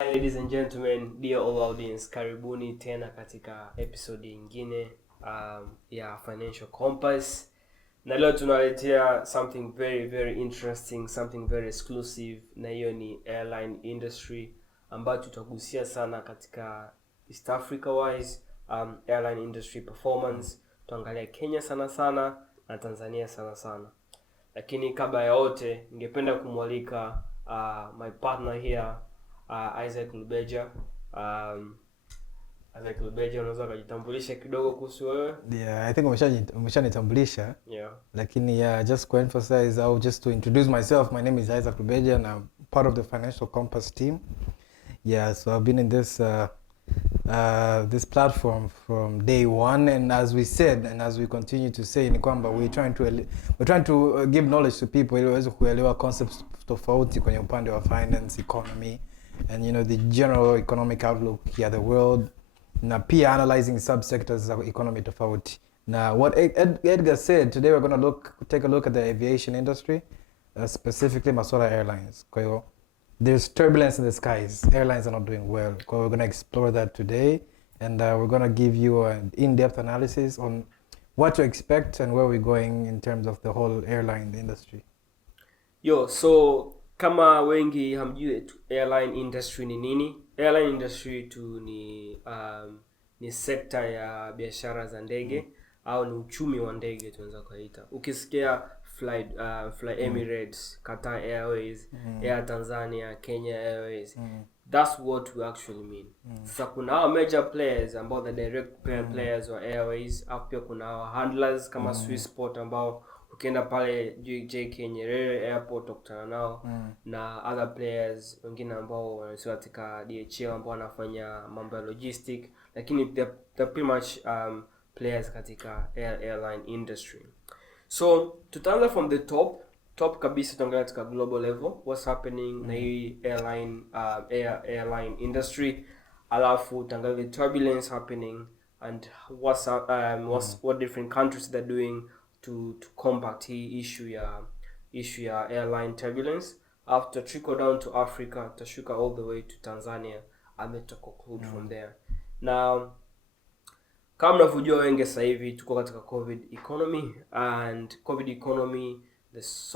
Ladies and gentlemen, dear all audience, karibuni tena katika episode nyingine ya Financial Compass. Na leo tunaletea something very interesting, something very exclusive, na hiyo ni airline industry ambayo tutagusia sana katika East Africa wise, airline industry performance. Tuangalia Kenya sana na Tanzania sana. Lakini kabla ya yote, ningependa kumwalika my partner here, Isaac Luboje. Isaac Luboje, unaweza kujitambulisha kidogo kuhusu wewe? Yeah, I think umeshanitambulisha. Yeah. Lakini just to emphasize, or just to introduce myself, my name is Isaac Luboje and I'm part of the Financial Compass team. Yeah, so I've been in this this platform from day one, and as we said and as we continue to say ni kwamba we're trying to give knowledge to people ili waweze kuelewa concepts tofauti kwenye upande wa finance, economy, and the general economic outlook here, the world, na pia analyzing subsectors of economy tofauti. Now what Edgar said, today we're going to take a look at the aviation industry, specifically masuala airlines. Kwa hiyo there's turbulence in the skies. Airlines are not doing well. So we're going to explore that today, and we're going to give you an in-depth analysis on what to expect and where we're going in terms of the whole airline industry. So kama wengi hamjui airline industry ni nini? Airline industry tu ni sekta ya biashara za ndege au ni uchumi wa ndege tunaweza kuita. Ukisikia Fly Emirates, Qatar Airways, Air Tanzania, Kenya Airways, that's what we actually mean. Sasa kuna major players ambao the direct players wa Airways, au pia kuna handlers kama Swissport ambao ukienda pale JK Nyerere Airport ukutana nao, na other players wengine ambao wanasema katika DHL ambao wanafanya mambo ya logistic, lakini they're pretty much players katika airline industry. So tutaanza from the top kabisa, tutaangalia katika global level what's happening na hii airline industry, alafu tutaangalia the turbulence happening and what different countries they're doing to combat hii issue ya airline turbulence. After trickle down to Africa, tashuka all the way to Tanzania, and then to conclude from there. Now kama mnavyojua wengi sasa hivi tuko katika COVID economy, and COVID economy, there's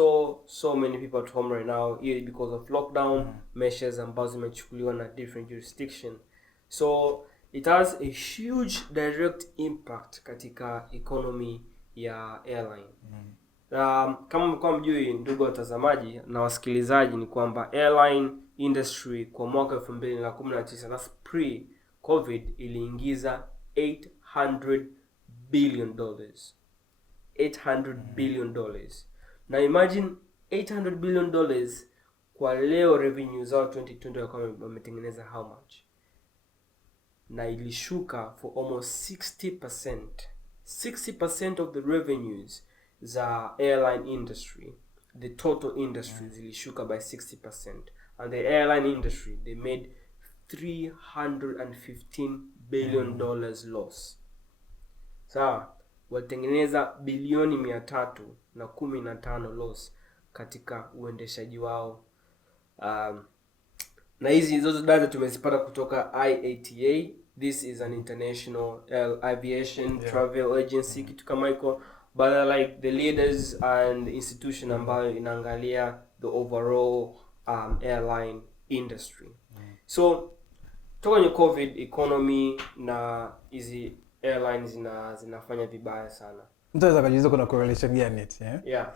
so many people at home right now because of lockdown measures ambazo zimechukuliwa na different jurisdiction. So it has a huge direct impact katika economy ya airline. Kama mko mjui, ndugu watazamaji na wasikilizaji, ni kwamba airline industry kwa mwaka 2019, that's pre-COVID, iliingiza $800 billion. $800 billion. Now imagine $800 billion kwa leo revenue zao 2020 wametengeneza how much? Na ilishuka for almost 60%. 60% of the revenues za airline industry, the total industry, zilishuka by 60%. And the airline industry, they made $315 billion loss. Sawa, walitengeneza bilioni 315 loss katika uendeshaji wao. Na hizi zote data tumezipata kutoka IATA. This is an international aviation travel agency, kitu kama iko, but like the leaders and the institution ambayo inaangalia the overall airline industry. So toka kwenye COVID economy na hizi airlines zinafanya vibaya sana. Mtu anaweza kujiuliza kuna correlation gani eti, Yeah.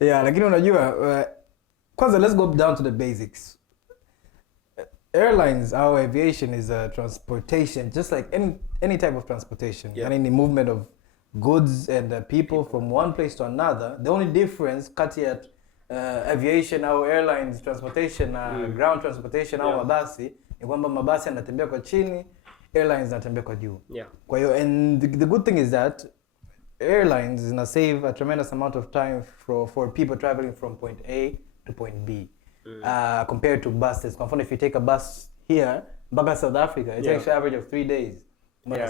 Yeah, lakini unajua kwanza let's go down to the basics. Airlines, our aviation is a transportation, just like any type of transportation. Yeah. Any movement of goods and people from one place to another. The only difference kati ya aviation au airlines transportation na ground transportation au mabasi ni kwamba mabasi yanatembea kwa chini, airlines zinatembea kwa juu. Yeah. Kwa hiyo, and the good thing is that airlines zina save a tremendous amount of time for people traveling from point A to point B. Compared to buses. Kwa mfano, if you take a bus here mpaka South Africa, it takes you average of 3 days.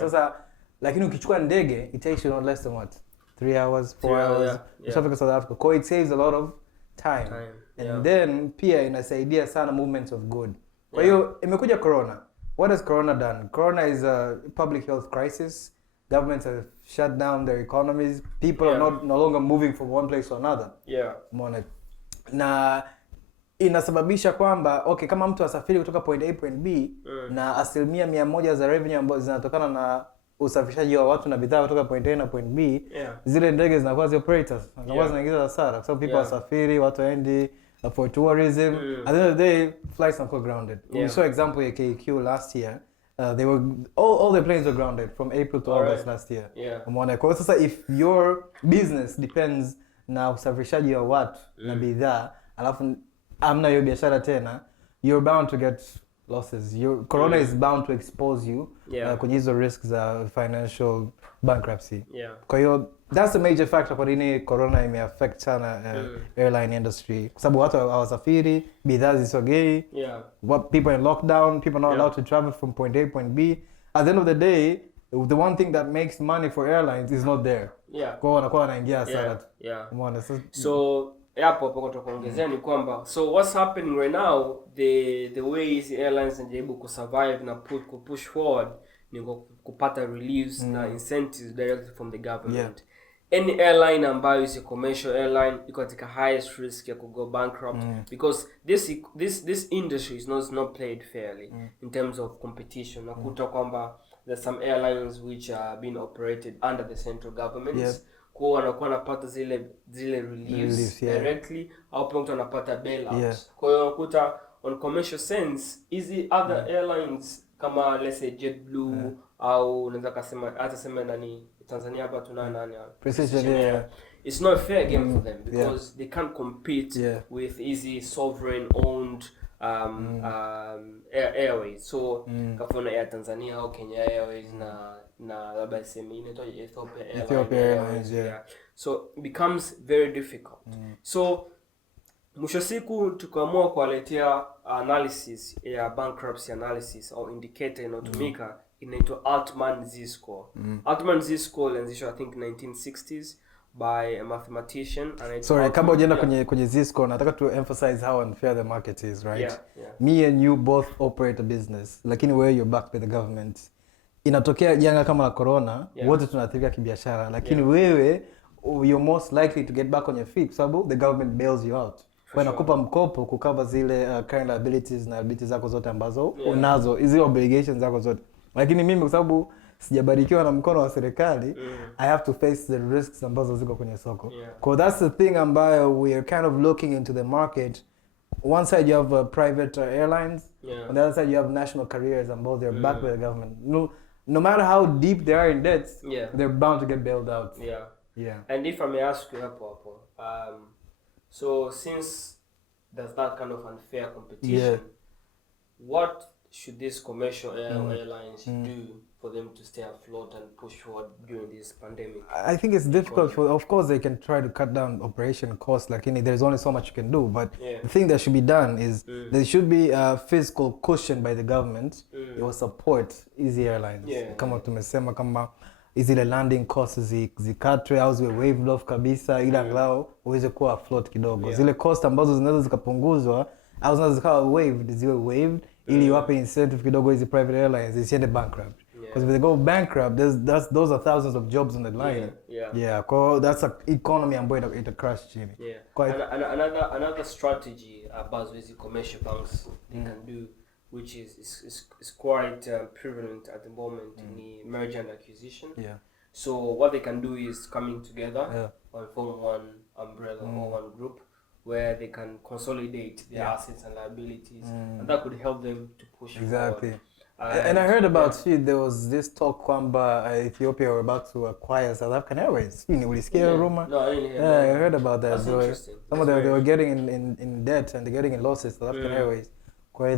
Sasa lakini ukichukua ndege, it takes you not less than what? 3 hours, 4 hours. South Africa. It saves a lot of time. And then pia inasaidia sana movements of good. Kwa hiyo imekuja corona. What has corona done? Corona is a public health crisis. Governments have shut down their economies. People are no longer moving from one place to another. Umeona? Na inasababisha kwamba okay, kama mtu asafiri kutoka point A point B na 100% za revenue ambazo zinatokana na usafirishaji wa watu na bidhaa kutoka point A na point B, zile ndege zinakuwa zi operators, zinakuwa zinaingiza hasara kwa sababu people wasafiri, watu waendi for tourism. At the end of the day, flights are grounded. We saw example ya KQ last year. They were all the planes were grounded from April to August last year. Umeona? Kwa sasa if your business depends na usafirishaji wa watu na bidhaa, alafu amna hiyo biashara tena, you're bound to get losses. Corona is bound to expose you kwenye hizo risks za financial bankruptcy. Kwa hiyo that's the major factor kwa nini corona imeaffect sana airline industry, kwa sababu watu hawasafiri, bidhaa zisogei, people in lockdown, people not allowed to travel from point A point B. At the end of the day, the one thing that makes money for airlines is not there. Kwa hiyo wanakuwa wanaingia hasara tu. Umeona? So hapo kutokuongezea ni kwamba so what's happening right now, the ways airlines zinajaribu kusurvive na push forward ni kupata reliefs na incentives directly from the government. Any airline ambayo is a commercial airline iko katika highest risk ya go bankrupt because this industry is not played fairly in terms of competition. Nakuta kwamba there's some airlines which are being operated under the central governments. Kwa wanakuwa wanapata zile reliefs directly au pia mtu anapata bailouts. Kwa hiyo unakuta on commercial sense hizi other airlines kama let's say JetBlue au unaweza kusema hata sema nani Tanzania hapa tuna nani Precision, it's not a fair game for them because they can't compete with easy sovereign owned airways. So kafuna Air Tanzania au Kenya Airways na labda sema inaitwa Ethiopia Airways. So it becomes very difficult. So mwisho siku tukaamua kuwaletea analysis ya bankruptcy analysis au indicator inayotumika inaitwa Altman Z-score. Altman Z-score ilianzishwa I think 1960s by a mathematician. Sorry, kabla hujaenda kwenye Z-score, nataka to emphasize how unfair the market is, right? Me and you both operate a business, lakini wewe you're backed by the government. Inatokea janga kama la corona, wote tunaathirika kibiashara, lakini wewe you're most likely to get back on your feet sababu the government bails you out. Wanakupa mkopo kucover zile current liabilities na liabilities zako zote ambazo unazo, hizo obligations zako zote. Lakini mimi kwa sababu sijabarikiwa na mkono wa serikali, I have to face the risks ambazo ziko kwenye soko. Because that's the thing ambayo we are kind of looking into the market. One side you have private airlines, on the other side you have national carriers and both they're backed by the government. No matter how deep they are in debt, they're bound to get bailed out. And if I may ask you hapo so since there's that kind of unfair competition, what should these commercial airlines do for them to stay afloat and push forward during this pandemic? I think it's difficult. Of course, they can try to cut down operation costs. Like there's only so much you can do. But the thing that should be done is there should be a fiscal cushion by the government. It will support easy airlines. Kama tumesema kama zile landing costs zikatwe au ziwe waived off kabisa, ili angalau uweze kuwa afloat kidogo. Zile cost ambazo zinaweza zikapunguzwa au zinaweza zikawa waived, ziwe waived ili wape incentive kidogo hizi private airlines zisiende bankrupt. Because if they go bankrupt, those are thousands of jobs on the line. That's an economy ambayo ita crash chini. Another strategy ambazo hizi commercial banks they can do, which is quite prevalent at the moment in merger and acquisition. So what they can do is coming together and form one umbrella or one group where they can consolidate their assets and liabilities, and that could help them to push forward. And I heard about there was this talk kwamba Ethiopia were about to acquire South African Airways. Ulisikia rumor? No, I didn't hear that. I heard about that. That's interesting. Some of them they were getting in debt and they're getting in losses, South African Airways.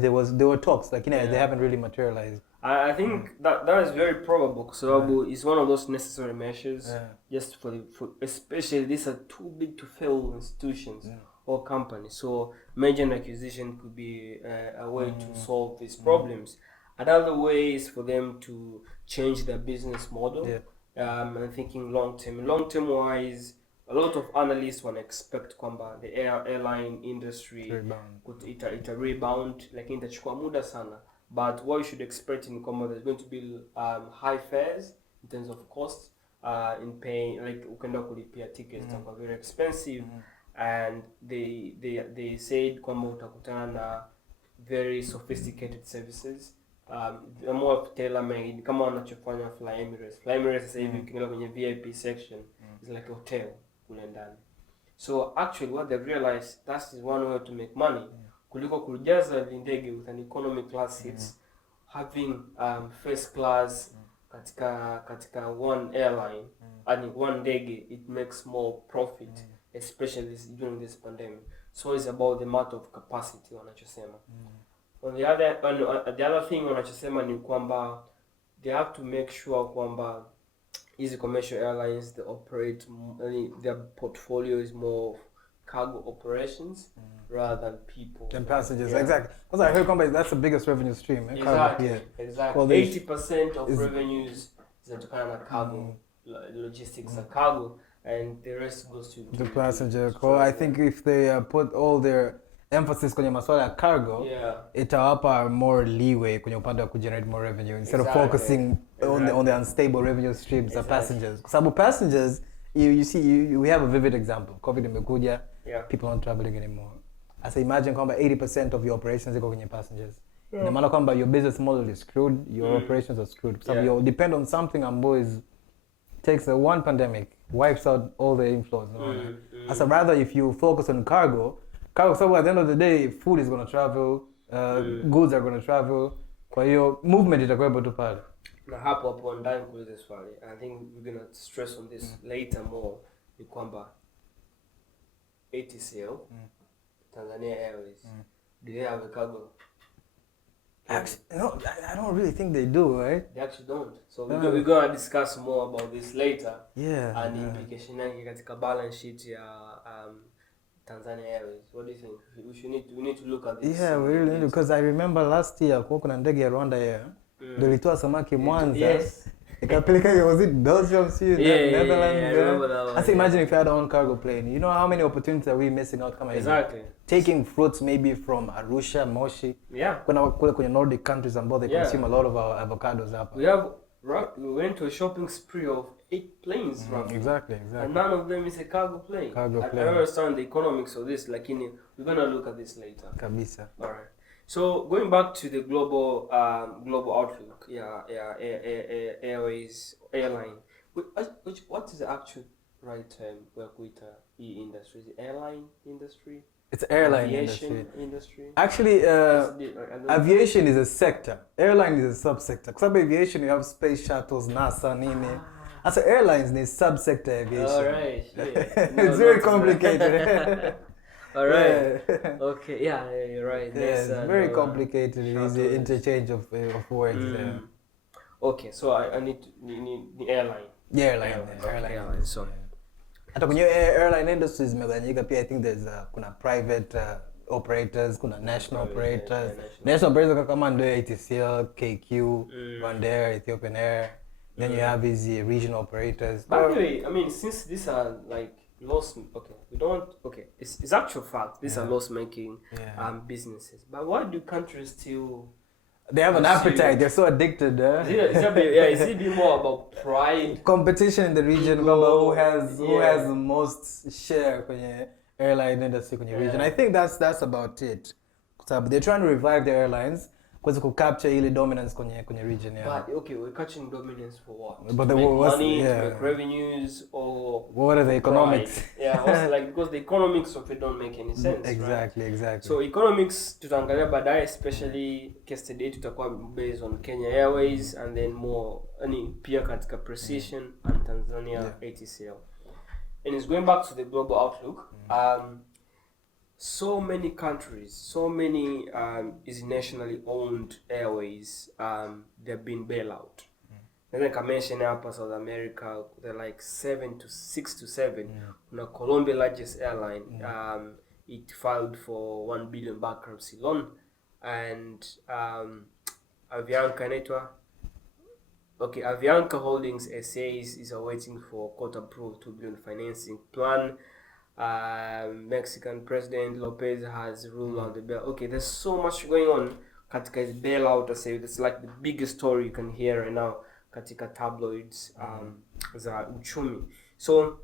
There were talks, like they haven't really materialized. I think that is very probable. So it's one of those necessary measures, just for especially these are too big to fail institutions or companies. So merger and acquisition could be a way to solve these problems. Another way is for them to change their business model. I'm thinking long term wise, a lot of analysts wana expect kwamba the airline industry ita rebound, lakini itachukua muda sana. But what you should expect in kwamba there's going to be high fares in terms of cost, in paying, like ukenda kulipia tickets are very expensive. And they said kwamba utakutana na very sophisticated services, more tailor-made kama wanachofanya Fly Emirates. Fly Emirates sasa hivi ukiingia kwenye VIP section is like a hotel kule ndani. So actually what they've realized, that is one way to make money, kuliko kujaza Ndege with an economy class seats, having first class katika one airline, and one Ndege, it makes more profit, especially during this pandemic. So it's about the matter of capacity wanachosema. On the other thing wanachosema ni kwamba they have to make sure kwamba hizi commercial airlines, they operate, their portfolio is more cargo operations rather than people. Than passengers, exactly. Because I heard kwamba that's the biggest revenue stream. Exactly, cargo, exactly. Well, 80% of revenues zinatokana na cargo, logistics and cargo, and the rest goes to the passenger. I think if they put all their emphasis kwenye masuala ya cargo, itawapa more leeway kwenye upande wa kugenerate more revenue instead of focusing on the unstable revenue streams of passengers. Kwa sababu passengers, you see, we have a vivid example. COVID imekuja, people aren't traveling anymore. As I imagine kwamba 80% of your operations iko kwenye passengers. No matter kwamba your business model is screwed, your operations are screwed. So you depend on something ambayo takes one pandemic, wipes out all the inflows. As a rather, if you focus on cargo, so at the end of the day, food is going to travel, goods are going to travel. Kwa hiyo movement itakuwepo tu pale. Na hapo ndani kuuliza swali. I think we're going to stress on this later more. Ni kwamba ATCL, Tanzania Airways, do they have a cargo? Actually, no, I don't really think they do, right? They actually don't. So we're going to discuss more about this later. Yeah. And implication yake katika balance sheet ya Tanzania Airways. What do you think? We need to look at this. Yeah, we really need, because I remember last year kuna ndege ya Rwanda Air. Ndio ilitoa samaki Mwanza. Yes. Ikapeleka, was it Belgium, Netherlands? I remember that one. I imagine if you had our own cargo plane. You know how many opportunities are we missing out kama Exactly. Taking fruits maybe from Arusha, Moshi. Yeah. Kuna kule kwenye Nordic countries ambao they consume a lot of our avocados hapa. We went to a shopping spree of 8 planes, Exactly. And none of them is a cargo plane. I don't understand the economics of this, lakini we're going to look at this later. Kabisa. All right. So going back to the global outlook, airways, airline. What is the actual right term where kuita industry? Is it airline industry? It's airline industry. Actually, aviation is a sector. Airline is a subsector. Because aviation, you have space shuttles, NASA, nini. As airlines, there's subsector aviation. All right. It's very complicated. All right. Okay. Yeah, you're right. It's very complicated. It's the interchange of words there. Okay, so I need the airline. Airline. So. Hata kwenye airline industries zimegawanyika pia. I think there's kuna private operators, kuna national operators. National operators kama ndio ATCL, KQ, Rwandair, Ethiopian Air. Then you have these regional operators. By the way, I mean, since these are like it's actual fact, these are loss-making businesses. But why do countries still... They have an appetite. They're so addicted. Is it be more about pride? Competition in the region. Who has the most share kwenye airline industry kwenye region? I think that's about it. So they're trying to revive the airlines to capture ile dominance kwenye region. But we're catching dominance for what? But to make money, to make revenues, or what are the economics? Because the economics of it don't make any sense. Exactly. So economics tutaangalia baadaye, especially case today tutakuwa based on Kenya Airways and then more pia katika Precision and Tanzania ATCL. And it's going back to the global outlook. So many countries, so many is nationally owned airways, they've been bailed out. And then I mentioned hapa South America, they're like 6 to 7. Kuna Colombia, largest airline, it filed for 1 billion bankruptcy loan, and Avianca inaitwa Okay, Avianca Holdings SA is awaiting for court approved $2 billion financing plan. Mexican President Lopez has ruled on the bail. Okay, there's so much going on. Katika is bailout, I say it's like the biggest story you can hear right now katika tabloids za uchumi. So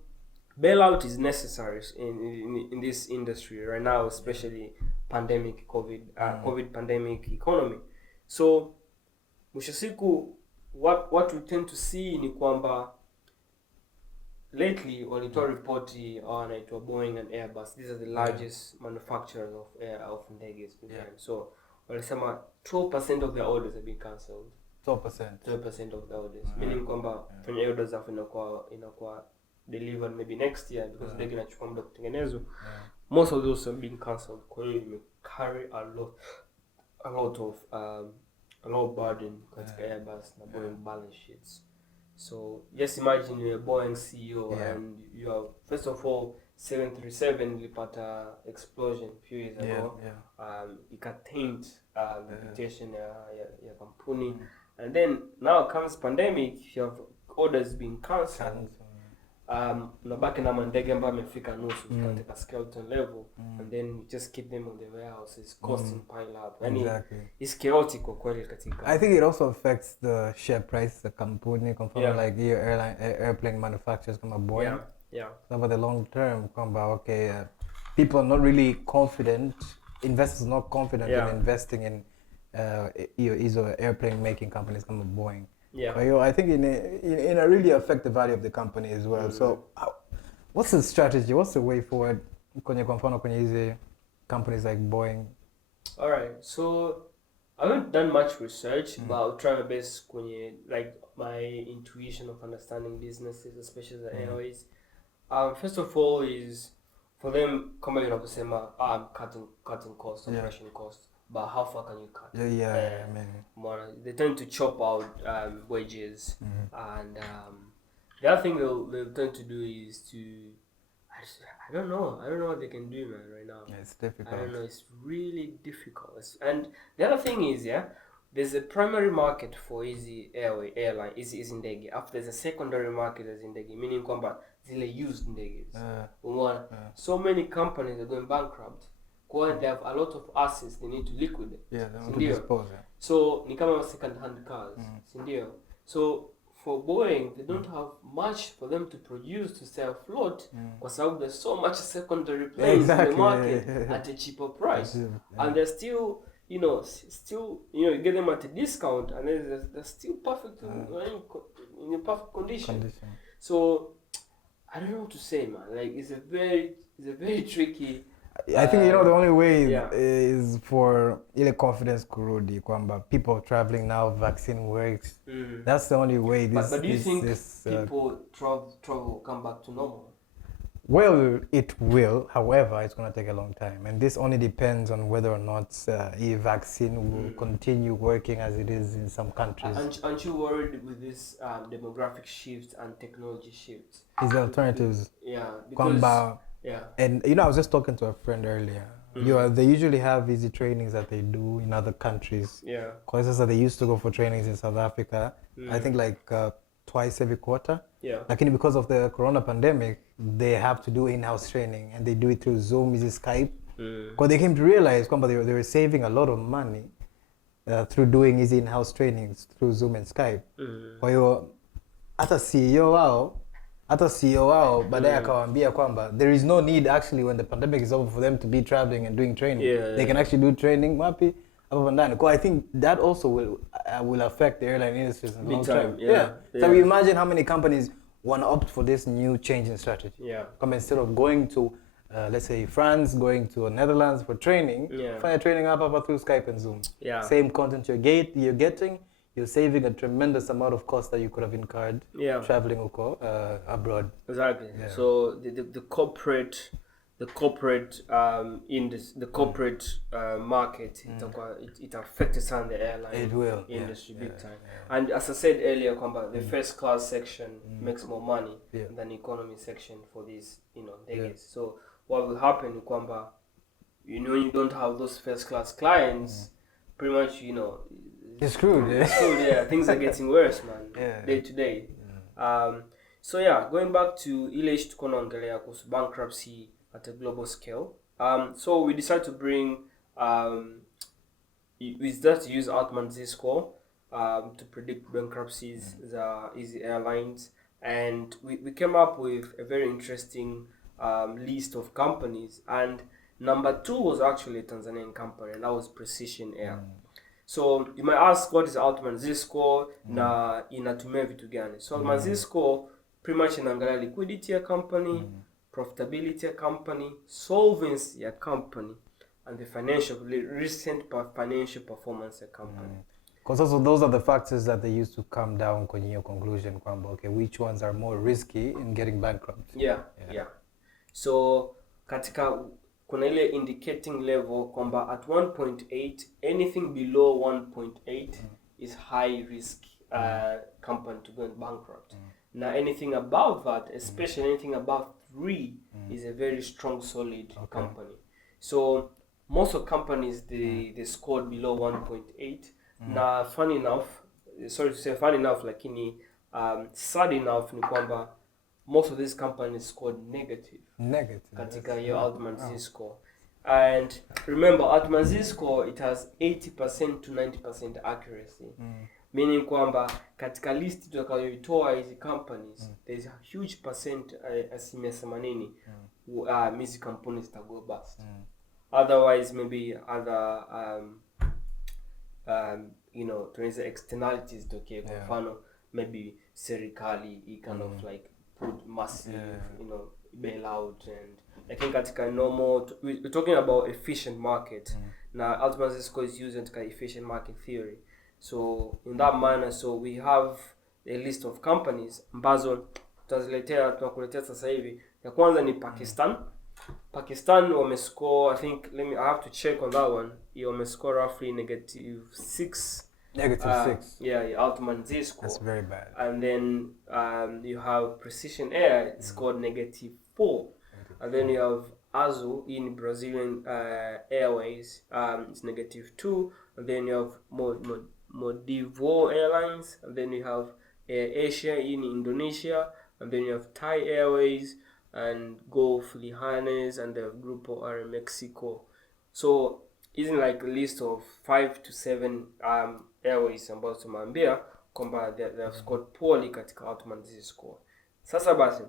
bailout is necessary in this industry right now, especially pandemic COVID pandemic economy. So mwisho siku what we tend to see ni kwamba lately walitoa ripoti wanaitwa Boeing and Airbus. These are the largest manufacturers of ndege. So walisema 12% of their orders have been cancelled. 12% of the orders. Meaning kwamba kwenye orders zao inakuwa delivered maybe next year because ndege inachukua muda kutengenezwa. Most of those have been cancelled. Kwa hiyo ime carry a lot of burden katika Airbus na Boeing balance sheets. So just imagine you're a Boeing CEO and you are, first of all, 737 ilipata explosion a few years ago. Ika-taint reputation ya kampuni. And then now comes pandemic, you have orders being cancelled. Unabaki na mandege ambayo amefika nusu katika skeleton level, and then you just keep them on the warehouse. It's costing pile up. Exactly. It's chaotic kwa kweli katika. I think it also affects the share price the company like your airplane manufacturers kama Boeing. So over the long term people are not really confident, investors are not confident in investing in airplane making companies kama Boeing. I think it really affect the value of the company as well. So what's the strategy? What's the way forward kwenye kwa mfano kwenye hizi companies like Boeing? All right. So I haven't done much research, but I'll try my best kwenye like my intuition of understanding businesses, especially the airways. First of all is for them kama unavyosema cutting costs, operation costs. But how far can you cut? They tend to chop out wages, and the other thing they'll tend to do is to I don't know what they can do, man, right now. It's difficult. I don't know, it's really difficult. And the other thing is, there's a primary market for easy airline, is Ndege. After there's a secondary market as Ndege, meaning kwamba zile used Ndeges. So many companies are going bankrupt. They have a lot of assets they need to liquidate. They want to dispose. So ni kama second-hand cars. Sindio? So for Boeing, they don't have much for them to produce to sell float kwa sababu there's so much secondary planes in the market at a cheaper price. And they're still, you get them at a discount, and they're still perfect in a perfect condition. So I don't know what to say, man. Like it's a very tricky. I think the only way is for ile confidence kurudi kwamba people traveling now, vaccine works. That's the only way. But do you think people travel come back to normal? Well, it will. However, it's going to take a long time, and this only depends on whether or not a vaccine will continue working as it is in some countries. Aren't you worried with this demographic shifts and technology shifts? Is the alternatives? Because and I was just talking to a friend earlier. They usually have easy trainings that they do in other countries. Courses that they used to go for trainings in South Africa. I think like twice every quarter. Lakini because of the corona pandemic, they have to do in-house training, and they do it through Zoom, Skype. Because they came to realize they were saving a lot of money through doing easy in-house trainings through Zoom and Skype. Kwa hiyo hata CEO wao baadaye akawaambia kwamba there is no need actually when the pandemic is over for them to be traveling and doing training. They can actually do training wapi hapa ndani. I think that also will affect the airline industries in the long term. So we imagine how many companies want to opt for this new change in strategy. Instead of going to let's say France, going to Netherlands for training, fire training up through Skype and Zoom. Same content you're getting. You're saving a tremendous amount of cost that you could have incurred traveling abroad. Exactly. So the corporate market it affected some of the airline industry big time. And as I said earlier, the first class section makes more money than the economy section for these Ndeges. So what will happen is you don't have those first class clients, pretty much You're screwed. You're screwed, yeah. Things are getting worse, man. Day to day. So yeah, going back to ile issue tuko naongelea kuhusu bankruptcy at a global scale. So we decided to bring we started to use Altman's score to predict bankruptcies easy airlines, and we came up with a very interesting list of companies, and number 2 was actually a Tanzanian company, and that was Precision Air. So you might ask, what is Altman's score na inatumia vitu gani? So Altman's score pretty much inaangalia liquidity ya company, profitability ya company, solvency ya company, and the recent financial performance ya company. Because also those are the factors that they use to come down kwenye hiyo conclusion kwamba okay, which ones are more risky in getting bankrupt. Yeah. So katika kuna ile indicating level kwamba at 1.8 anything below 1.8 is high risk company to go bankrupt. Now anything above that, especially anything above 3 is a very strong solid company. So most of companies they scored below 1.8. Na funny enough, lakini sad enough ni kwamba most of these companies scored negative katika hiyo Altman's score. And remember, Altman's score, it has 80% to 90% accuracy. Meaning kwamba katika list tutakayoitoa hizi companies, there's a huge percent asilimia 80 hizi companies ta go bust. Otherwise maybe other tunaweza externalities tokee, kwa mfano maybe serikali kind of like put massive bailout, and I think katika normal we're talking about efficient market. Now Altman's score is used katika efficient market theory. So in that manner, so we have a list of companies ambazo tunakuletea sasa hivi. Ya kwanza ni Pakistan wamescore, I think I have to check on that one. Wamescore roughly -6. Yeah, Altman's score. That's very bad. And then you have Precision Air, it scored -4. And then you have Azul in Brazilian Airways, it's -2. And then you have Modivo Airlines, and then you have Air Asia in Indonesia, and then you have Thai Airways and Gulf Lihanes, and the Grupo Air Mexico. So isn't like a list of 5 to 7 airways ambazo tumeambia kwamba they have scored poorly katika Altman's score. Sasa basi,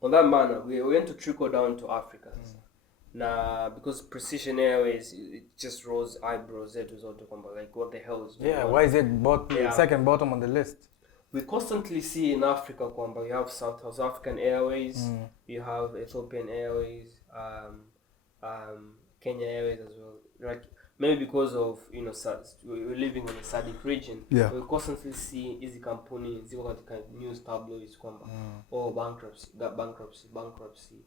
on that manner, we're going to trickle down to Africa. Now, because Precision Airways, it just rose eyebrows at zote kwamba like, what the hell is going on? Why is it second bottom on the list? We constantly see in Africa kwamba you have South African Airways, you have Ethiopian Airways, Kenya Airways as well. Like maybe because of we're living in a SADC region, we constantly see hizi kampuni ziko katika news tabloids kwamba bankruptcy.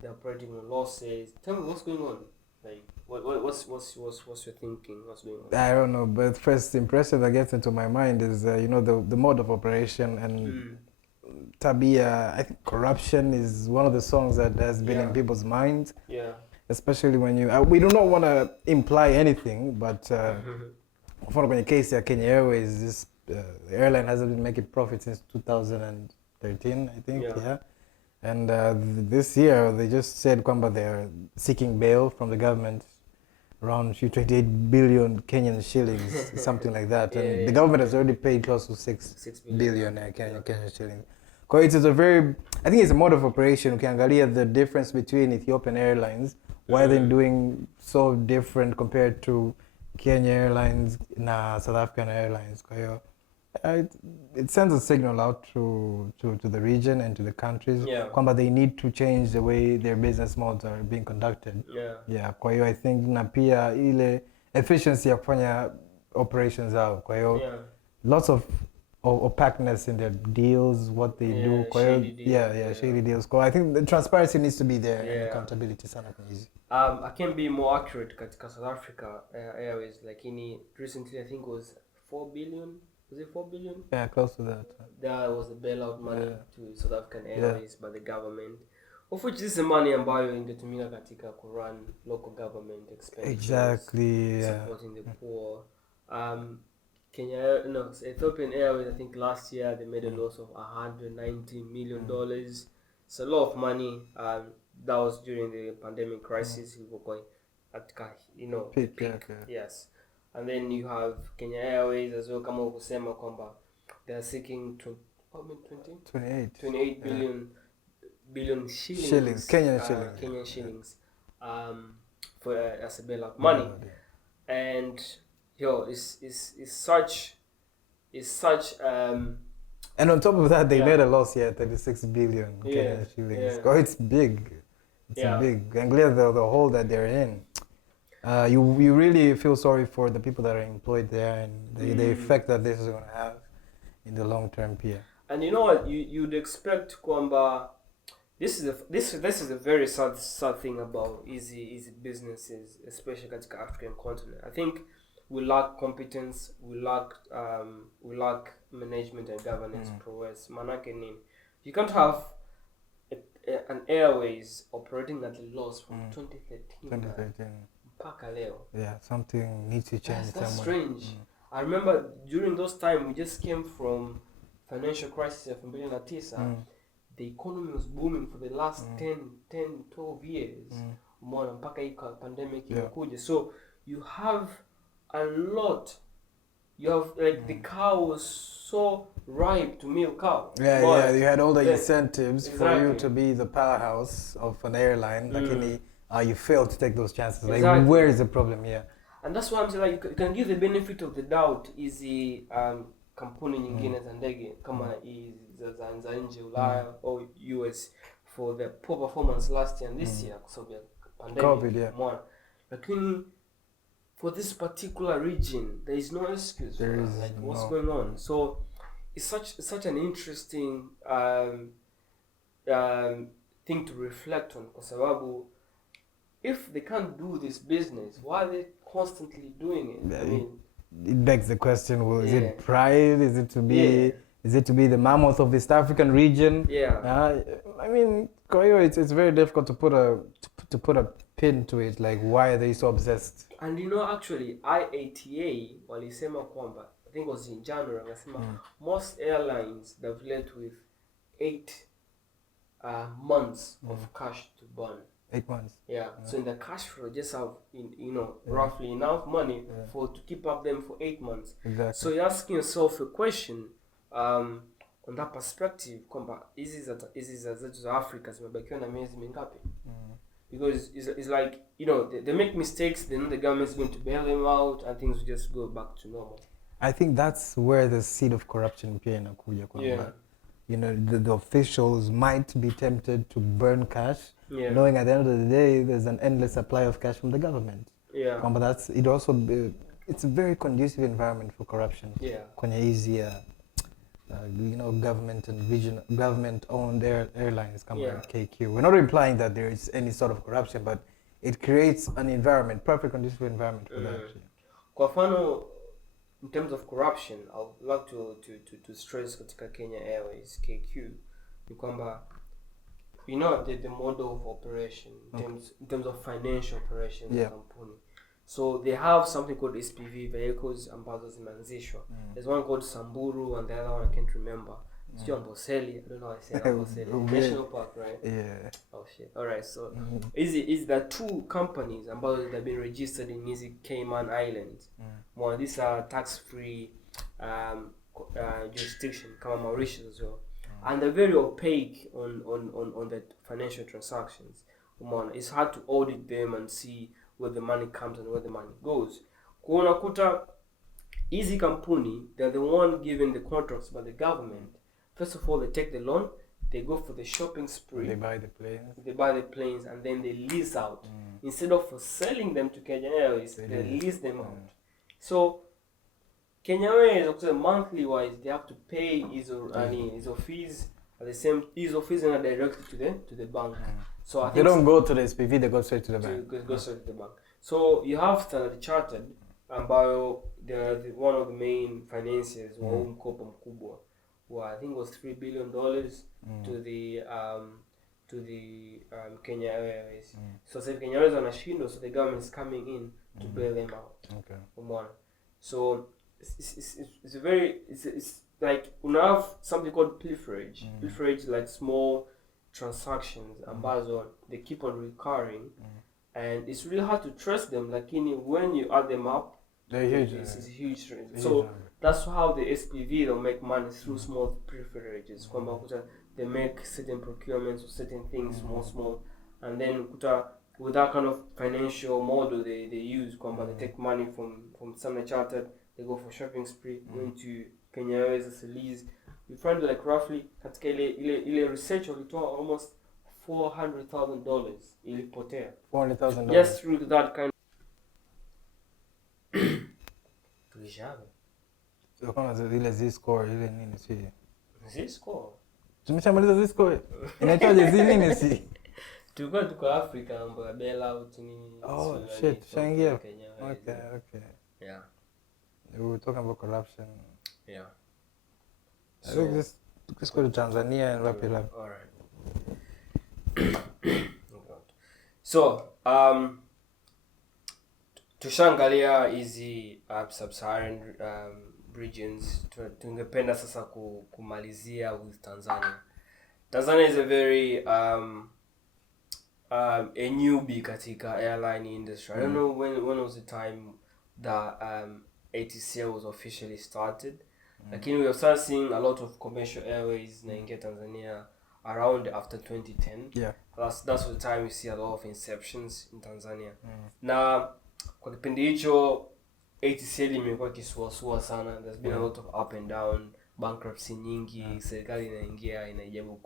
They're operating on losses. Tell me what's going on. Like what's your thinking? What's going on? I don't know, but first impression that gets into my mind is the mode of operation and tabia. I think corruption is one of the songs that has been in people's minds. Yeah. Especially when we do not want to imply anything, but for the case of Kenya Airways, this airline hasn't been making profit since 2013, I think. Yeah. And this year they just said kwamba they're seeking bail from the government, around 28 billion Kenyan shillings, something like that. And the government has already paid close to 6 billion Kenyan shillings. Because it's I think it's a mode of operation. Ukiangalia the difference between Ethiopian Airlines, why they're doing so different compared to Kenya Airlines na South African Airlines. It sends a signal out to the region and to the countries kwamba they need to change the way their business models are being conducted. Kwa hiyo I think na pia ile efficiency ya kufanya operations zao. Kwa hiyo lots of opaqueness in their deals, what they do. Kwa hiyo shady deals. Kwa I think the transparency needs to be there and accountability sana kwenye hizi. I can be more accurate katika South Africa Airways, lakini recently I think it was 4 billion. Was it 4 billion? Yeah, close to that. That was the bailout money to South African Airways by the government. Of which this is money ambayo ingetumika katika kurun local government expenditures. Exactly. Supporting the poor. Ethiopian Airways, I think last year they made a loss of $190 million. It's a lot of money. That was during the pandemic crisis. We were going katika, the peak. Yes. And then you have Kenya Airways as well, kama kusema kwamba they are seeking 28 billion shillings, Kenyan shillings, for as a bailout money. And it's such and on top of that, they made a loss 36 billion Kenyan shillings. Oh, it's big. It's big. And clear the hole that they're in. You really feel sorry for the people that are employed there and the effect that this is going to have in the long term here. And you know what? You'd expect kwamba this is a very sad thing about easy businesses, especially katika African continent. I think we lack competence, we lack management and governance prowess. Manake nini? You can't have an airways operating at a loss from 2013. Mpaka leo. Yeah, something needs to change. That's strange. I remember during those times we just came from financial crisis of 2009. The economy was booming for the last 12 years. Umeona mpaka hii pandemic imekuja. So you have a lot. You have like the cow was so ripe to milk cow. Yeah, you had all the incentives for you to be the powerhouse of an airline. Lakini you failed to take those chances. Like where is the problem here? And that's why I'm saying like you can give the benefit of the doubt easy kampuni nyingine za ndege kama za nje Ulaya or US for the poor performance last year and this year because of the pandemic. Lakini for this particular region there is no excuse for that. Like what's going on. So it's such an interesting thing to reflect on kwa sababu if they can't do this business, why are they constantly doing it? I mean, it begs the question: is it pride? Is it to be? Is it to be the mammoth of East African region? I mean, it's very difficult to put a pin to it. Like, why are they so obsessed? And actually, IATA walisema kwamba I think it was in January. Walisema most airlines they've left with 8 months of cash to burn. 8 months. So in the cash flow, just have roughly enough money to keep up them for 8 months. Exactly. So you're asking yourself a question on that perspective, kwamba hizi za Africa zimebakiwa na miezi mingapi? Because it's like they make mistakes, then the government's going to bail them out, and things will just go back to normal. I think that's where the seed of corruption pia inakuja kwamba the officials might be tempted to burn cash, knowing at the end of the day there's an endless supply of cash from the government. But it's a very conducive environment for corruption. Kwenye hizi government and government-owned airlines come like KQ. We're not implying that there is any sort of corruption, but it creates an environment, perfect conducive environment for that. Kwa mfano, in terms of corruption, I would like to stress katika Kenya Airways KQ ni kwamba the model of operation in terms of financial operations company. So they have something called SPV vehicles ambazo zimeanzishwa. There's one called Samburu and the other one I can't remember. It's Amboseli. I don't know how I say Amboseli. National Park, right? Yeah. Oh shit. Alright, so is there 2 companies ambazo that have been registered in these Cayman Islands. One, these are tax-free jurisdiction, kama Mauritius as well. And they're very opaque on the financial transactions. It's hard to audit them and see where the money comes and where the money goes. Kwa unakuta hizi kampuni, they're the one given the contracts by the government. First of all, they take the loan, they go for the shopping spree. They buy the planes and then they lease out. Instead of selling them to Kenya Airways, they lease them out. So Kenya Airways, monthly wise, they have to pay ISO fees at the same ISO fees and are directly to the bank. So I think they don't go to the SPV; they go straight to the bank. Go straight to the bank. So you have Standard Chartered, ambayo they're one of the main financiers wa mkopo mkubwa. I think it was $3 billion to the Kenya Airways. So Kenya Airways wanashindwa, so the government is coming in to bail them out. So it's a very it's like we have something called pilferage. Pilferage, like small transactions ambazo they keep on recurring, and it's really hard to trust them. Like when you add them up, they're huge. It's a huge range. So that's how the SPV they'll make money through small pilferages. They make certain procurements or certain things small, and then with that kind of financial model they use, they take money from Standard Chartered, they go for shopping spree, going to Kenya Airways as a lease. We find like roughly katika ile research walitoa almost $400,000 ilipotea. $400,000 just through that kind tuishave. So kama zile Z-score ile nini si? Z-score. Tumeshamaliza Z-score. Inaitwaje nini si? Tuko Africa ambapo bailout ni shit, shangia. Okay. Yeah. We were talking about corruption. Yeah. So let's go to Tanzania and wrap it up. All right. So, tushangalia hizi sub-Saharan regions. Tungependa sasa kumalizia with Tanzania. Tanzania is a very a newbie katika airline industry. I don't know when was the time that ATCL was officially started. Lakini we have started seeing a lot of commercial airways naingia Tanzania around after 2010. Yeah. That's the time we see a lot of inceptions in Tanzania. Na kwa kipindi hicho ATCL imekuwa kisuasua sana. There's been a lot of up and down, bankruptcy nyingi, serikali inaingia inajaribu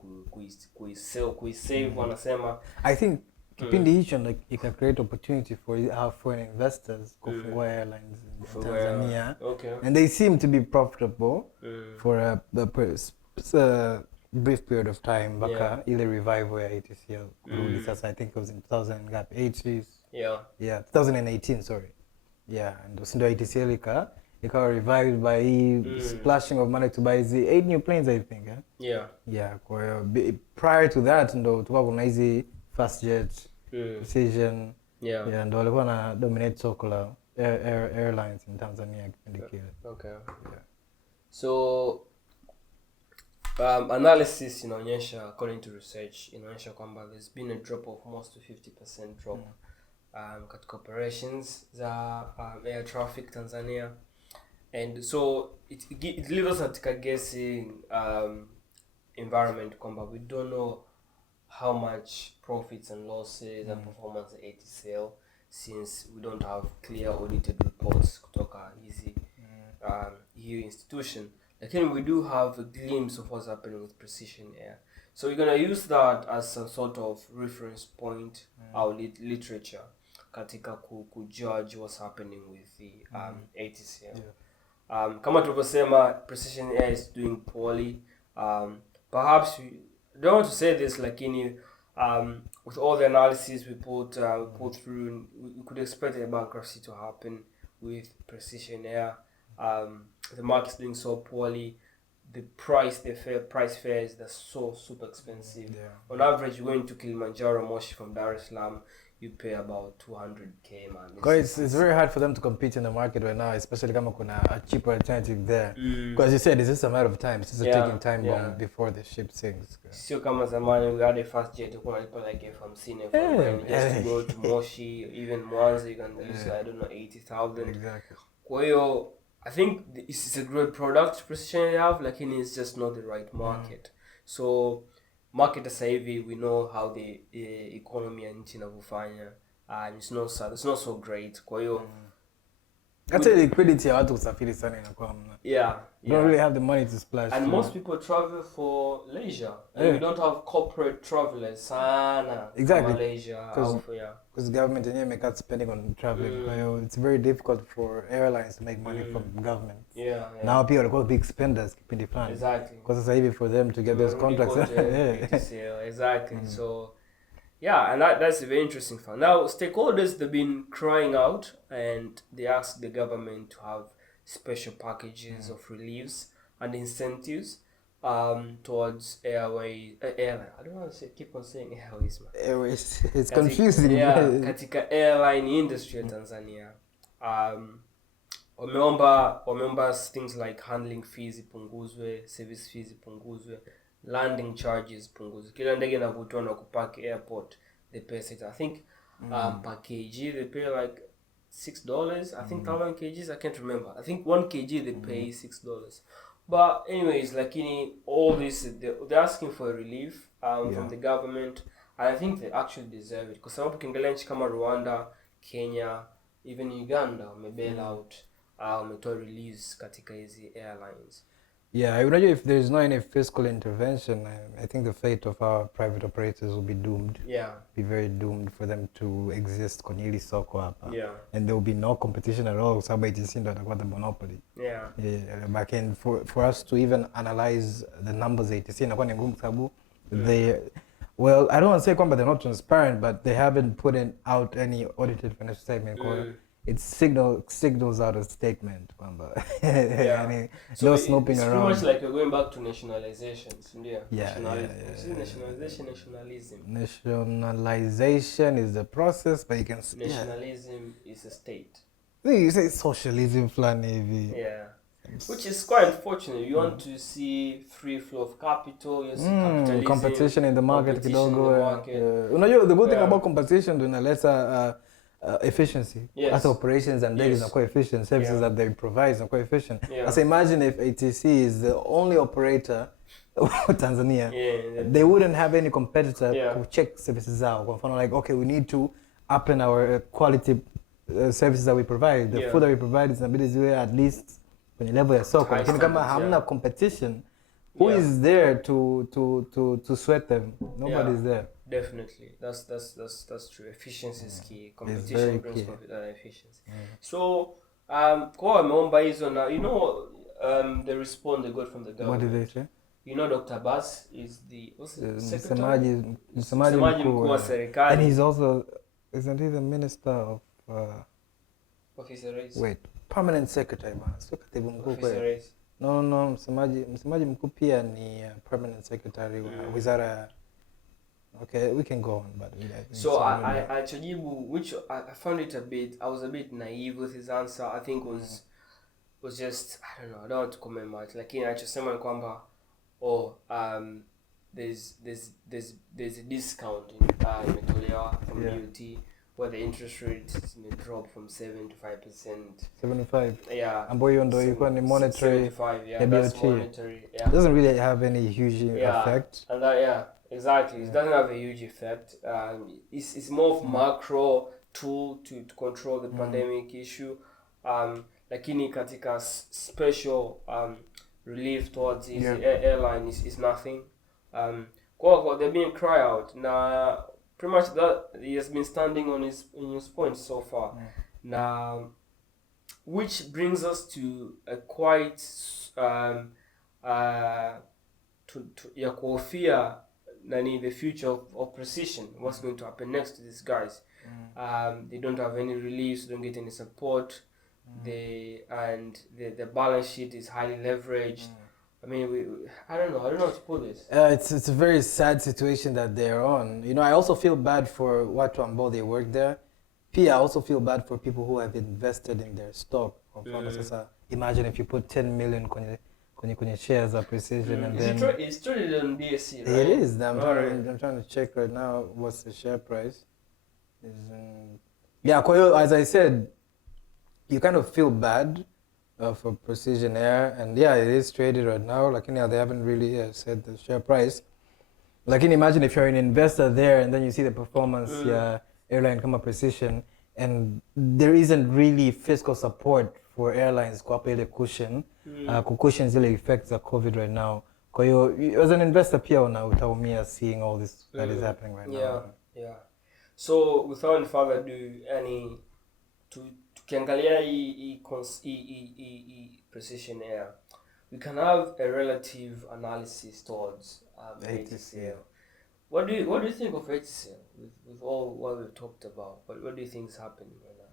kuisave wanasema. I think kipindi hicho like ika create opportunity for our foreign investors kufungua airlines in Tanzania. Okay. And they seem to be profitable for the brief period of time mpaka ile revival ya ATCL kurudi sasa. I think it was in 2008. Yeah, 2018, sorry. Yeah, and ndio ATCL ikawa revived by splashing of money to buy the 8 new planes, I think. Yeah, kwa hiyo prior to that ndo tulikuwa kuna hizi Fastjet, Precision. Yeah, ndo walikuwa na dominate soko la airlines in Tanzania kipindi kile. Okay. Yeah. So analysis inaonyesha, according to research, inaonyesha kwamba there's been a drop of almost to 50% drop katika operations za air traffic Tanzania, and so it leaves us katika guessing environment kwamba we don't know how much profits and losses and performance at ATCL, since we don't have clear audited reports kutoka hiyo institution. Lakini we do have a glimpse of what's happening with Precision Air. So we're going to use that as a sort of reference point, our literature, katika kujudge what's happening with the ATCL. Kama tulivyosema, Precision Air is doing poorly. Perhaps we don't want to say this, lakini with all the analysis we put through, we could expect a bankruptcy to happen with Precision Air. The market's doing so poorly. The price fares, they're so super expensive. On average, you're going to Kilimanjaro, Moshi from Dar es Salaam, you pay about 200k, man. Because it's very hard for them to compete in the market right now, especially kama kuna a cheaper alternative there. Because you said, it's just a matter of time. It's just taking time bomb before the ship sinks. Sio kama zamani, we had a fast jet, you can pay like $50 just to go to Moshi, even Mwanza, you can use, I don't know, 80,000. Exactly. Kwa hiyo, I think it's a great product Precision they have, lakini it's just not the right market. So market sasa hivi, we know how the economy ya nchi inavyofanya, and it's not so great. Kwa hiyo hata liquidity ya watu kusafiri sana inakuwa hamna. Don't really have the money to splash. And most people travel for leisure. And we don't have corporate travelers sana. Exactly. Malaysia, because the government yenyewe imecut spending on traveling. Kwa hiyo it's very difficult for airlines to make money from government. Now people are big spenders kipindi fulani. Exactly. Because it's easy for them to get those contracts. Exactly. So and that's a very interesting fact. Now, stakeholders, they've been crying out, and they asked the government to have special packages of reliefs and incentives towards airline. I don't want to keep on saying airways, man. Airways, it's confusing. Katika airline industry in Tanzania. wameomba things like handling fees ipunguzwe, service fees ipunguzwe, landing charges ipunguzwe. Kila ndege inavutwa na kupark airport they pay I think per kg they pay like $6. I think 1,000 kgs, I can't remember. I think 1 kg they pay $6. But anyways, all this they're asking for a relief from the government, and I think they actually deserve it, because sababu ukiangalia nchi kama Rwanda, Kenya, even Uganda wamebail out, wametoa release katika hizi airlines. Yeah, unajua, if there is no any fiscal intervention, I think the fate of our private operators will be doomed. Be very doomed for them to exist kwenye hili soko hapa. And there will be no competition at all, sababu ATCL ndo atakuwa the monopoly. Back in for us to even analyze the numbers ATCL inakuwa ni ngumu, sababu well, I don't want to say kwamba they're not transparent, but they haven't put out any audited financial statement. It signals out a statement. I mean, so no snooping it's around. It's pretty much like we're going back to nationalizations. Nationalization is the process, but you can see nationalism is a state. You say socialism flani. Which is quite unfortunate. You want to see free flow of capital, you see capitalism, competition in the market kidogo. The good thing about competition is inaleta efficiency. As operations and Ndege are quite efficient. Services that they provide are quite efficient. As imagine if ATC is the only operator of Tanzania, they wouldn't have any competitor who check services out. Like, okay, we need to up in our quality services that we provide. The food that we provide is at least kwenye level ya soko. Lakini kama hamna competition, who is there to sweat them? Nobody's there. Definitely, that's true. Efficiency is key. Competition brings efficiency. So, kwa wameomba hizo na the response they got from the government. What did they say? Dr. Bass is the msemaji mkuu wa serikali, and he's also, isn't he the minister of wait, permanent secretary man, sio katibu mkuu kwa. No, msemaji mkuu pia ni permanent secretary wa wizara. Okay, we can go on, but so I chajibu, which I found it I was a bit naive with his answer. I think was just, I don't know, I don't want to comment much. Lakini alichosema kwamba there's a discount imetolewa from BOT, where the interest rate may drop from 7 to 5%. 75. Ambayo ndo ilikuwa ni monetary. 75, that's monetary. It doesn't really have any huge effect. And that, exactly. It doesn't have a huge effect. It's more of macro tool to control the pandemic issue. Lakini katika special relief towards his airline is nothing. They're being cry out. Now, pretty much that he has been standing on his points so far. Now, which brings us to a quite ya kuhofia the future of precision. What's going to happen next to these guys? They don't have any reliefs, don't get any support. The balance sheet is highly leveraged. I mean, I don't know how to put this. It's a very sad situation that they're on. I also feel bad for watu ambao they work there. I also feel bad for people who have invested in their stock. Imagine if you put 10 million kwenye shares of Precision and then it's traded on DSC, right? It is. I'm trying to check right now what's the share price. As I said, you kind of feel bad for Precision Air, and it is traded right now. They haven't really said the share price. Imagine if you're an investor there and then you see the performance airline kama Precision, and there isn't really fiscal support for airlines kuwapa ile cushion, kucushion zile effects of COVID right now. Kwa hiyo as an investor pia utaumia seeing all this that is happening right now. So without further ado, tukiangalia hii Precision Air, we can have a relative analysis towards ATCL. What do you think of ATCL with all what we've talked about? What do you think is happening right now?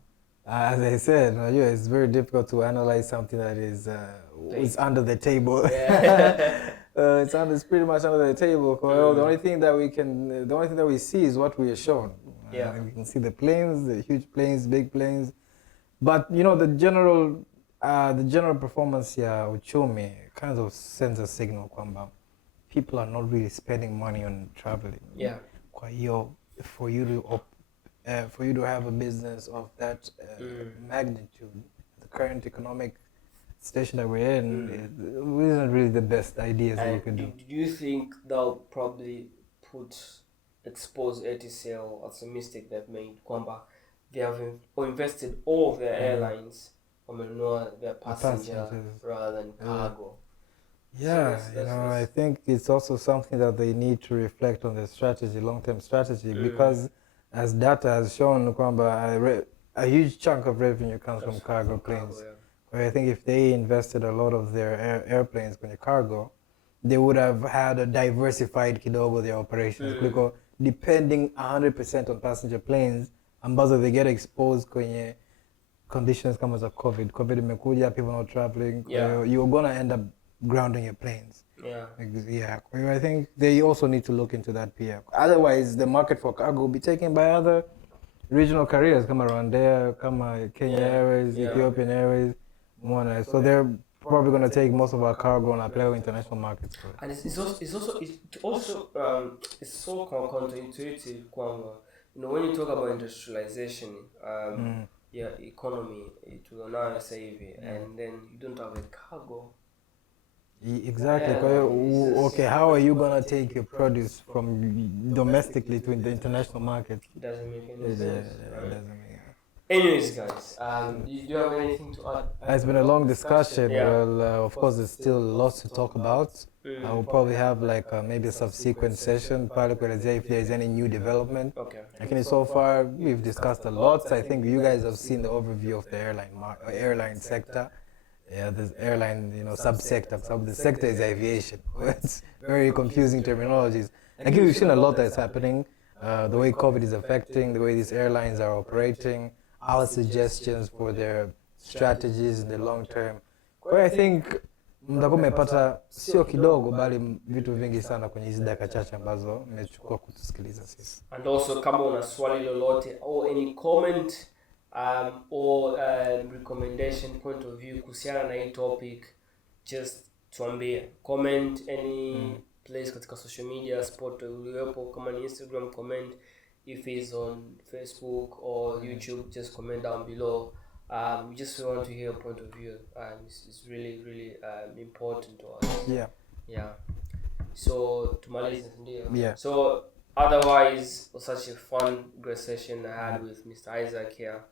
As I said, it's very difficult to analyze something that is under the table. It's pretty much under the table. The only thing that we see is what we are shown. We can see the planes, the huge planes, big planes. But the general the general performance ya uchumi kind of sends a signal kwamba people are not really spending money on traveling. Yeah. Kwa hiyo for you to have a business of that magnitude, the current economic station that we're in, it isn't really the best ideas that you can do. Do you think they'll probably expose ATCL as a mistake they've made? Kwamba they have invested all of their airlines wamenunua their passenger rather than cargo. Yeah, I think it's also something that they need to reflect on their strategy, long-term strategy, because as data has shown, kwamba a huge chunk of revenue comes from cargo planes. I think if they invested a lot of their airplanes kwenye cargo, they would have had a diversified kidogo their operations. Because depending 100% on passenger planes, ambazo they get exposed kwenye conditions kama za COVID imekuja, people not traveling, you're gonna end up grounding your planes. I think they also need to look into that PR. Otherwise, the market for cargo will be taken by other regional carriers, kama Rwanda, kama Kenya Airways, Ethiopian Airways. So they're probably going to take most of our cargo and apply to international markets. And it's also so counterintuitive, when you talk about industrialization, economy, and then you don't have a cargo. Exactly. Okay, how are you gonna take your produce from domestically to the international market? Doesn't make any sense. It doesn't make. Anyways, guys, do you have anything to add? It's been a long discussion. Well, of course, there's still lots to talk about. I will probably have maybe a subsequent session, if there's any new development. Okay. So far, we've discussed a lot. I think you guys have seen the overview of the airline sector. There's airline, subsector. The sector is aviation. It's very confusing terminologies. I think we've seen a lot that's happening. The way COVID is affecting, the way these airlines are operating, our suggestions for their strategies in the long term. Kwa I think mtakuwa mmepata sio kidogo bali vitu vingi sana kwenye hizi dakika chache ambazo mmechukua kutusikiliza sisi. And also kama una swali lolote or any comment or recommendation point of view kuhusiana na hii topic, just tuambie. Comment any place katika social media spot uliopo, kama ni Instagram comment, if it's on Facebook or YouTube, just comment down below. We just want to hear your point of view, and it's really, really important to us. Yeah. So tumalize ndio. Yeah. So otherwise, it was such a fun, great session I had with Mr. Isaac here,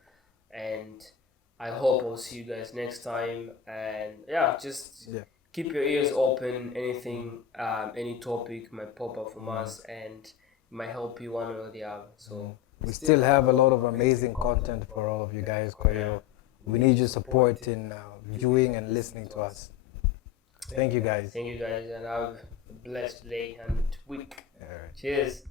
and I hope I'll see you guys next time. And just keep your ears open. Anything, any topic might pop up from us, and it might help you one way or the other. So we still have a lot of amazing content for all of you guys. We need your support in viewing and listening to us. Thank you guys. Thank you guys, and have a blessed day and week. Cheers.